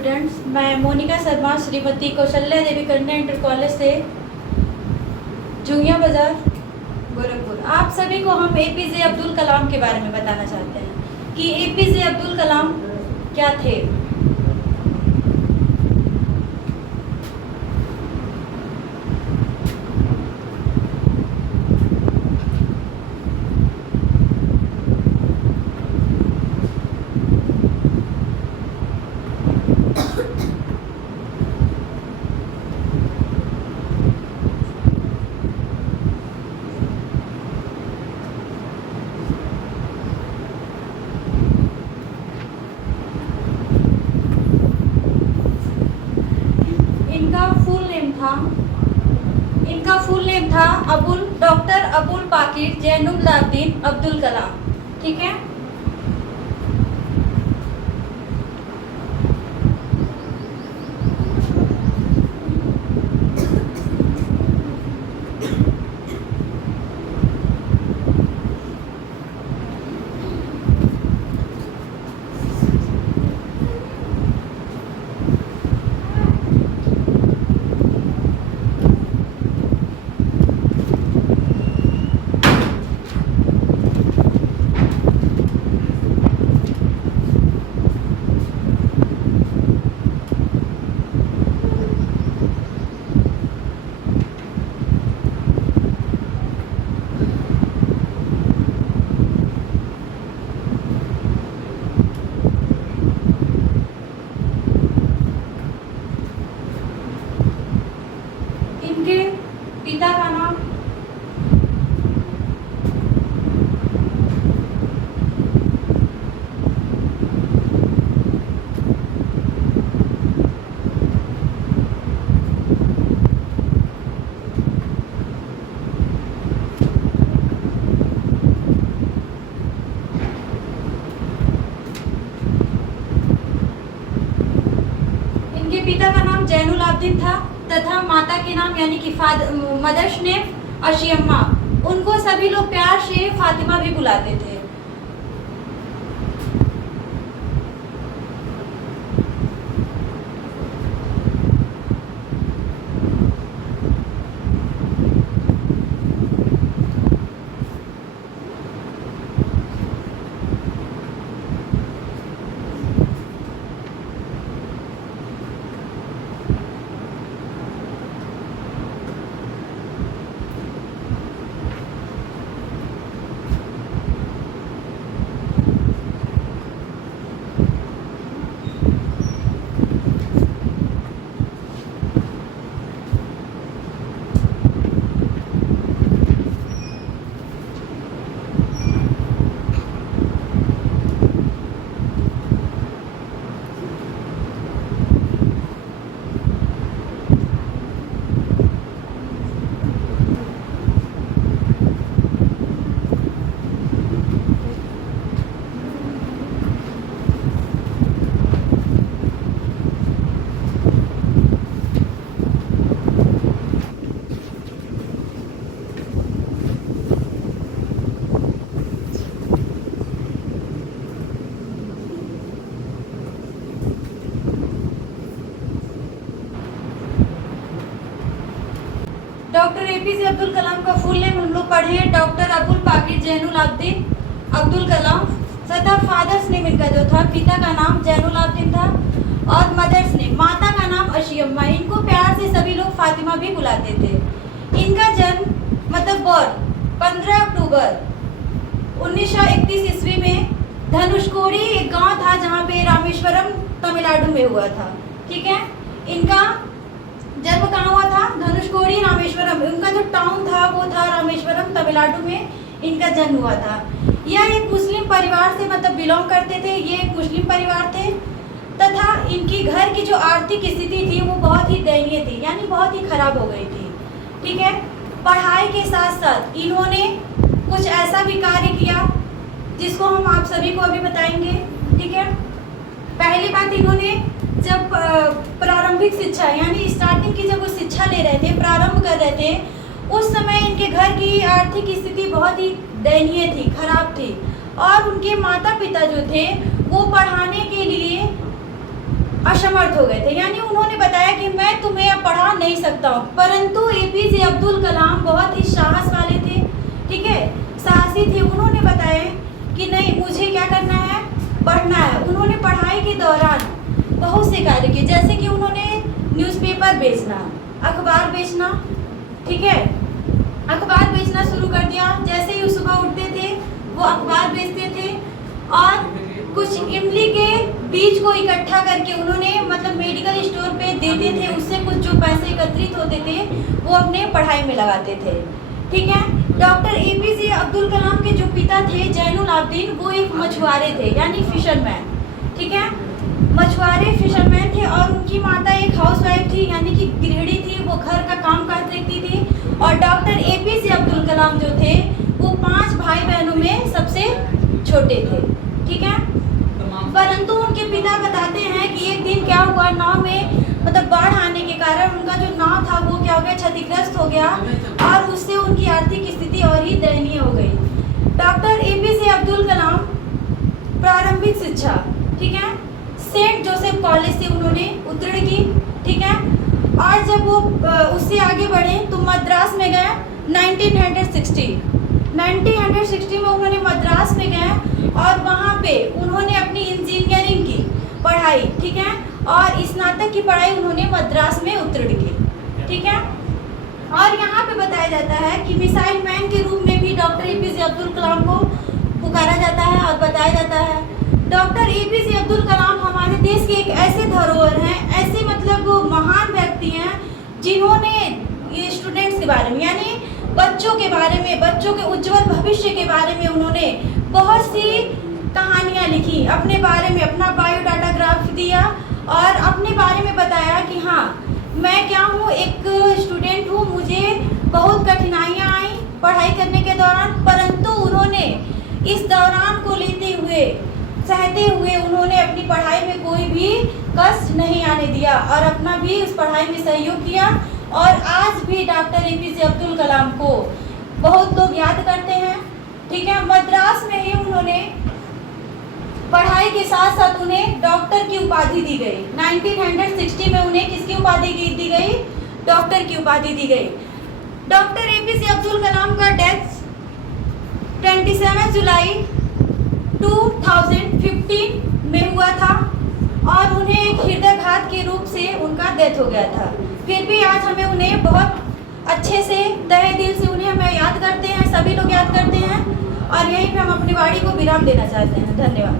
Students, मैं मोनिका शर्मा श्रीमती कौशल्या देवी कन्या inter college से जुंगिया बाज़ार गोरखपुर। आप सभी को हम एपीजे अब्दुल कलाम के बारे में बताना चाहते हैं कि एपीजे अब्दुल कलाम क्या थे। इनका फुल नेम था डॉक्टर अबुल पाकिर जैनुलाब्दीन अब्दुल कलाम। ठीक है। इनके पिता का नाम जैनुलाब्दीन था तथा माता के नाम यानी कि मदर्स नेम अशियम्मा। उनको सभी लोग प्यार से फातिमा भी बुलाते थे। डॉक्टर एपीजे अब्दुल कलाम का फुल नेम हम लोग पढ़े हैं डॉक्टर अबुल पाकिर जैनुलाब्दीन अब्दुल कलाम तथा फादर्स नेम इनका जो था, पिता का नाम जैनुलाब्दीन था और मदर्स नेम माता का नाम अशियम्मा। इनको प्यार से सभी लोग फातिमा भी बुलाते थे। इनका जन्म मतलब बर्थ 15 अक्टूबर 1931 ईस्वी में धनुषकोडी एक गांव था जहां पे रामेश्वरम तमिलनाडु में हुआ था। ठीक है। इनका जन्म कहाँ हुआ था? धनुषकोडी रामेश्वरम। उनका जो टाउन था वो था रामेश्वरम तमिलनाडु में इनका जन्म हुआ था। यह एक मुस्लिम परिवार से मतलब बिलोंग करते थे। ये एक मुस्लिम परिवार थे तथा इनकी घर की जो आर्थिक स्थिति थी वो बहुत ही दयनीय थी, यानी बहुत ही खराब हो गई थी। ठीक है। पढ़ाई के साथ साथ इन्होंने कुछ ऐसा भी कार्य किया जिसको हम आप सभी को अभी बताएंगे। ठीक है। पहली बात, इन्होंने जब प्रारंभिक शिक्षा यानी स्टार्टिंग की जब वो शिक्षा ले रहे थे, प्रारंभ कर रहे थे, उस समय इनके घर की आर्थिक स्थिति बहुत ही दयनीय थी, खराब थी और उनके माता पिता जो थे वो पढ़ाने के लिए असमर्थ हो गए थे, यानी उन्होंने बताया कि मैं तुम्हें अब पढ़ा नहीं सकता हूँ। परंतु एपीजे अब्दुल कलाम बहुत ही साहस वाले थे, ठीक है, साहसी थे। उन्होंने बताया कि नहीं, मुझे क्या करना है, पढ़ना है। उन्होंने पढ़ाई के दौरान बहुत से कार्य किए, जैसे कि उन्होंने न्यूज़पेपर बेचना, अखबार बेचना, ठीक है, अखबार बेचना शुरू कर दिया। जैसे ही सुबह उठते थे वो अखबार बेचते थे, और कुछ इमली के बीज को इकट्ठा करके उन्होंने मतलब मेडिकल स्टोर पे देते थे, उससे कुछ जो पैसे एकत्रित होते थे वो अपने पढ़ाई में लगाते थे, ठीक है। डॉक्टर एपीजे अब्दुल कलाम के जो पिता थे जैनुल आबदीन, वो एक मछुआरे थे, यानी फिशरमैन, ठीक है, मछुआरे फिशरमैन थे। और उनकी माता एक हाउसवाइफ थी, यानी कि गृहिणी थी, वो घर का काम काज देखती थी। और डॉक्टर एपीजे अब्दुल कलाम जो थे वो 5 भाई बहनों में सबसे छोटे थे, ठीक है। परंतु उनके पिता बताते हैं कि एक दिन क्या हुआ, नाव में मतलब बाढ़ आने के कारण उनका जो नाव था वो क्या हो गया, क्षतिग्रस्त हो गया, और उससे उनकी आर्थिक स्थिति और ही दयनीय हो गई। डॉक्टर एपीजे अब्दुल कलाम प्रारंभिक शिक्षा, ठीक है, सेंट जोसेफ कॉलेज से उन्होंने उत्तीर्ण की, ठीक है। और जब वो उससे आगे बढ़े तो मद्रास में गए 1960 में उन्होंने मद्रास में गए, और वहाँ पे उन्होंने अपनी इंजीनियरिंग की पढ़ाई, ठीक है, और स्नातक की पढ़ाई उन्होंने मद्रास में उत्तीर्ण की, ठीक है। और यहाँ पे बताया जाता है कि मिसाइल मैन के रूप में भी डॉक्टर एपीजे अब्दुल कलाम को पुकारा जाता है और बताया जाता है। डॉक्टर एपीजे अब्दुल कलाम हमारे देश के एक ऐसे धरोहर हैं, ऐसे मतलब महान व्यक्ति हैं जिन्होंने ये स्टूडेंट्स के बारे में, यानी बच्चों के बारे में, बच्चों के उज्जवल भविष्य के बारे में उन्होंने बहुत सी कहानियाँ लिखी, अपने बारे में अपना बायोडाटा ग्राफ दिया और अपने बारे में बताया कि हाँ मैं क्या हूँ, एक स्टूडेंट हूँ, मुझे बहुत कठिनाइयाँ आई पढ़ाई करने के दौरान, परंतु उन्होंने इस दौरान को लेते हुए, सहते हुए उन्होंने अपनी पढ़ाई में कोई भी कष्ट नहीं आने दिया और अपना भी उस पढ़ाई में सहयोग किया। और आज भी डॉक्टर एपीजे अब्दुल कलाम को बहुत लोग याद करते हैं, ठीक है। मद्रास में ही उन्होंने पढ़ाई के साथ साथ उन्हें डॉक्टर की उपाधि दी गई। 1960 में उन्हें किसकी उपाधि दी गई, डॉक्टर की उपाधि दी गई। डॉक्टर एपीजे अब्दुल कलाम का डेथ 27 जुलाई 2015 में हुआ था और उन्हें एक हृदयघात के रूप से उनका डेथ हो गया था। फिर भी आज हमें उन्हें बहुत अच्छे से तहे दिल से उन्हें हमें याद करते हैं, सभी लोग याद करते हैं, और यहीं पे हम अपनी वाणी को विराम देना चाहते हैं। धन्यवाद।